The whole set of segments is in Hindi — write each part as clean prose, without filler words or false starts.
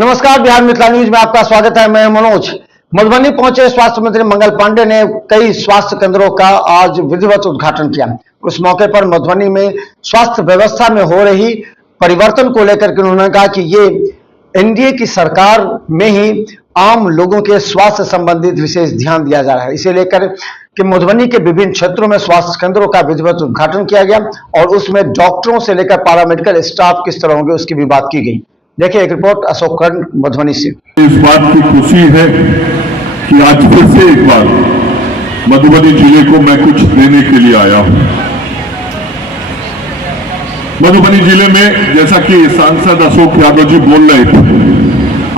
नमस्कार, बिहार मिथिला न्यूज में आपका स्वागत है। मैं मनोज। मधुबनी पहुंचे स्वास्थ्य मंत्री मंगल पांडे ने कई स्वास्थ्य केंद्रों का आज विधिवत उद्घाटन किया। उस मौके पर मधुबनी में स्वास्थ्य व्यवस्था में हो रही परिवर्तन को लेकर के उन्होंने कहा कि ये एनडीए की सरकार में ही आम लोगों के स्वास्थ्य संबंधित विशेष ध्यान दिया जा रहा है। इसे लेकर कि मधुबनी के विभिन्न क्षेत्रों में स्वास्थ्य केंद्रों का विधिवत उद्घाटन किया गया और उसमें डॉक्टरों से लेकर पैरामेडिकल स्टाफ किस तरह होंगे उसकी भी बात की गई। देखिए एक रिपोर्ट अशोक कर्ण मधुबनी से। इस बात की खुशी है कि आज फिर से एक बार मधुबनी जिले को मैं कुछ देने के लिए आया हूं। मधुबनी जिले में जैसा कि सांसद अशोक यादव जी बोल रहे थे,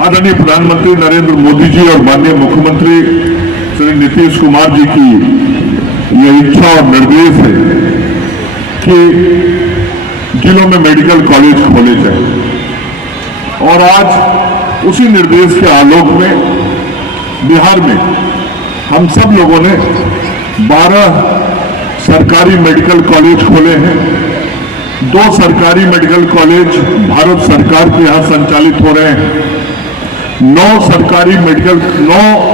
आदरणीय प्रधानमंत्री नरेंद्र मोदी जी और माननीय मुख्यमंत्री श्री नीतीश कुमार जी की यह इच्छा और निर्देश है कि जिलों में मेडिकल कॉलेज खोले जाए और आज उसी निर्देश के आलोक में बिहार में हम सब लोगों ने 12 सरकारी मेडिकल कॉलेज खोले हैं। 2 सरकारी मेडिकल कॉलेज भारत सरकार के यहाँ संचालित हो रहे हैं। 9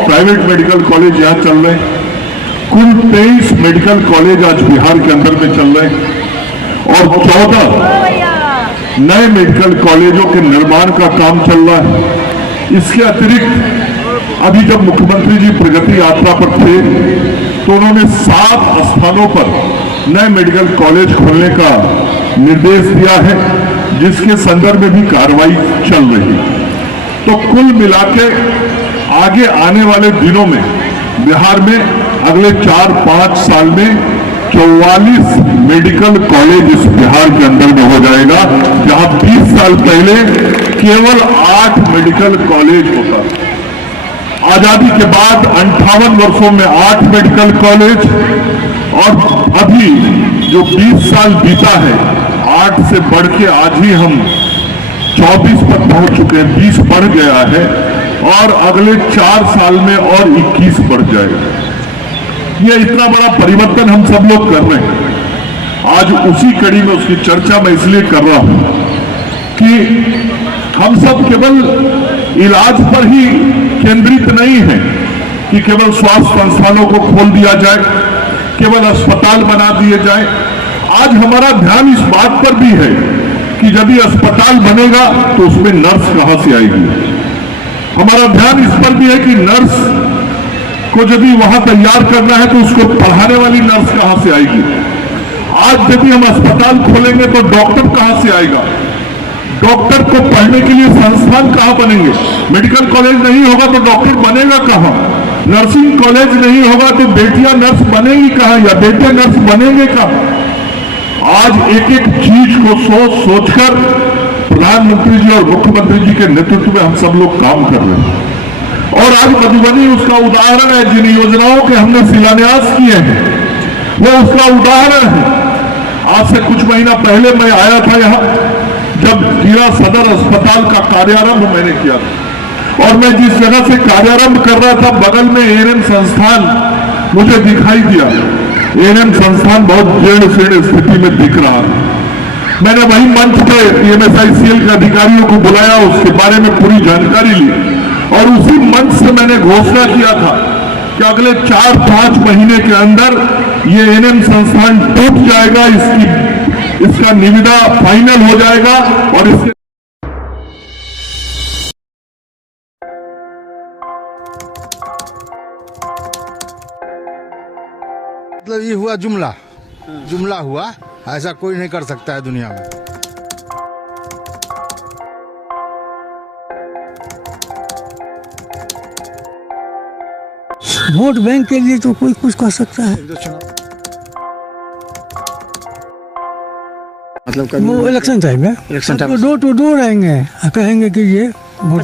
प्राइवेट मेडिकल कॉलेज यहाँ चल रहे हैं। कुल 23 मेडिकल कॉलेज आज बिहार के अंदर में चल रहे हैं और 14 नए मेडिकल कॉलेजों के निर्माण का काम चल रहा है। इसके अतिरिक्त अभी जब मुख्यमंत्री जी प्रगति यात्रा पर थे तो उन्होंने 7 स्थानों पर नए मेडिकल कॉलेज खोलने का निर्देश दिया है, जिसके संदर्भ में भी कार्रवाई चल रही है। तो कुल मिलाके आगे आने वाले दिनों में बिहार में अगले 4-5 साल में 44 मेडिकल कॉलेज इस बिहार के अंदर में हो जाएगा, जहां 20 साल पहले केवल 8 मेडिकल कॉलेज होता। आजादी के बाद 58 वर्षों में 8 मेडिकल कॉलेज और अभी जो 20 साल बीता है 8 से बढ़ के आज ही हम 24 पर पहुंच चुके हैं। 20 बढ़ गया है और अगले 4 साल में और 21 बढ़ जाएगा। ये इतना बड़ा परिवर्तन हम सब लोग कर रहे हैं। आज उसी कड़ी में उसकी चर्चा मैं इसलिए कर रहा हूं कि हम सब केवल इलाज पर ही केंद्रित नहीं है कि केवल स्वास्थ्य संस्थानों को खोल दिया जाए, केवल अस्पताल बना दिए जाए। आज हमारा ध्यान इस बात पर भी है कि जब ये अस्पताल बनेगा तो उसमें नर्स कहां से आएगी। हमारा ध्यान इस पर भी है कि नर्स को यदि वहां तैयार करना है तो उसको पढ़ाने वाली नर्स कहां से आएगी। आज यदि हम अस्पताल खोलेंगे तो डॉक्टर कहां से आएगा। डॉक्टर को पढ़ने के लिए संस्थान कहां बनेंगे। मेडिकल कॉलेज नहीं होगा तो डॉक्टर बनेगा कहां। नर्सिंग कॉलेज नहीं होगा तो बेटियां नर्स बनेंगी कहां या बेटे नर्स बनेंगे कहां। आज एक एक चीज को सोचकर प्रधानमंत्री जी और मुख्यमंत्री जी के नेतृत्व में हम सब लोग काम कर रहे हैं और आज मधुबनी उसका उदाहरण है। जिन योजनाओं के हमने शिलान्यास किए हैं वो उसका उदाहरण है। आज से कुछ महीना पहले मैं आया था यहाँ, जब जिला सदर अस्पताल का कार्यारंभ मैंने किया था और मैं जिस जगह से कार्यारंभ कर रहा था बगल में एएनएम संस्थान मुझे दिखाई दिया। एएनएम संस्थान बहुत जीर्ण शीर्ण स्थिति में दिख रहा है। मैंने वही मंच पर पीएमएसआईसीएल के अधिकारियों को बुलाया, उसके बारे में पूरी जानकारी ली और उसी मंच से मैंने घोषणा किया था कि अगले 4-5 महीने के अंदर ये एएनएम संस्थान टूट जाएगा, इसका निविदा फाइनल हो जाएगा और इसके मतलब ये हुआ जुमला हुआ। ऐसा कोई नहीं कर सकता है दुनिया में। वोट बैंक के लिए तो कोई कुछ कह सकता है। मतलब वो इलेक्शन टाइम में डोर टू डोर आएंगे, कहेंगे कि ये वोट